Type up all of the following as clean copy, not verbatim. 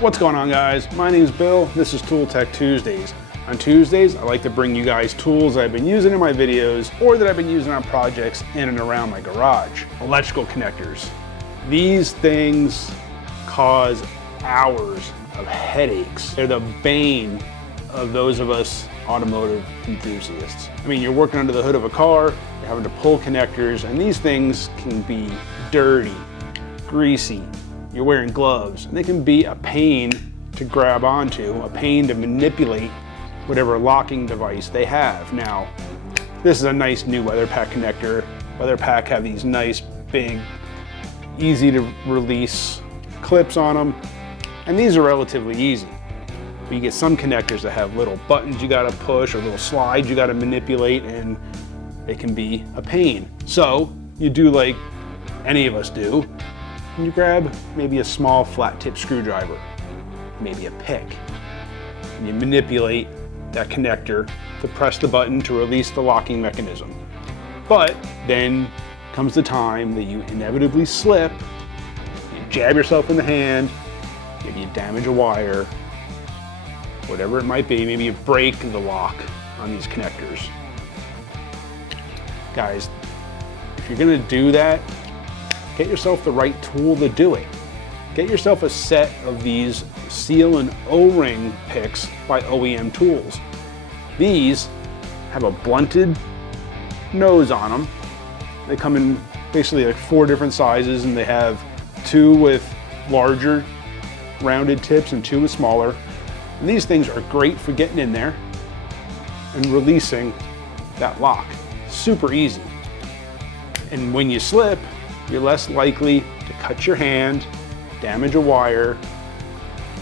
What's going on, guys? My name's Bill. This is Tool Tech Tuesdays. On Tuesdays, I like to bring you guys tools that I've been using in my videos or that I've been using on projects in and around my garage. Electrical connectors. These things cause hours of headaches. They're the bane of those of us automotive enthusiasts. I mean, you're working under the hood of a car, you're having to pull connectors, and these things can be dirty, greasy. You're wearing gloves, and they can be a pain to grab onto, a pain to manipulate whatever locking device they have. Now, this is a nice new WeatherPack connector. WeatherPack have these nice, big, easy to release clips on them, and these are relatively easy. But you get some connectors that have little buttons you gotta push or little slides you gotta manipulate, and it can be a pain. So you do like any of us do, and you grab maybe a small flat tip screwdriver, maybe a pick, and you manipulate that connector to press the button to release the locking mechanism. But then comes the time that you inevitably slip, you jab yourself in the hand, maybe you damage a wire, whatever it might be, maybe you break the lock on these connectors. Guys, if you're gonna do that, get yourself the right tool to do it. Get yourself a set of these seal and O-ring picks by OEMTools. These have a blunted nose on them. They come in basically like 4 different sizes, and they have 2 with larger rounded tips and 2 with smaller. And these things are great for getting in there and releasing that lock. Super easy. And when you slip, you're less likely to cut your hand, damage a wire.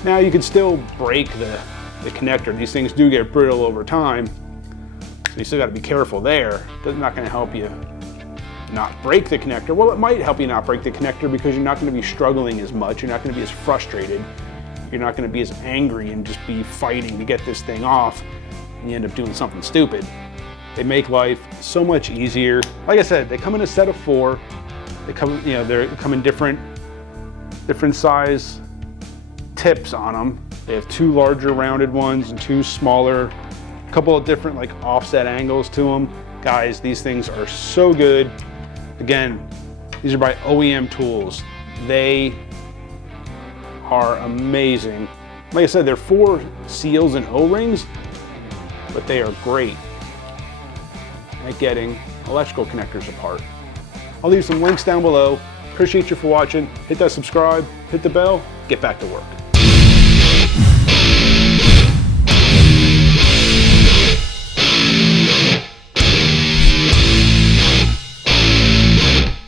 Now you can still break the connector. These things do get brittle over time, so you still got to be careful there. That's not going to help you not break the connector. Well, it might help you not break the connector because you're not going to be struggling as much. You're not going to be as frustrated. You're not going to be as angry and just be fighting to get this thing off, and you end up doing something stupid. They make life so much easier. Like I said, they come in a set of 4. They come, they come in different size tips on them. They have 2 larger rounded ones and 2 smaller, a couple of different like offset angles to them. Guys, these things are so good. Again, these are by OEMTools. They are amazing. Like I said, they're 4 seals and O-rings, but they are great at getting electrical connectors apart. I'll leave some links down below. Appreciate you for watching. Hit that subscribe, hit the bell, get back to work.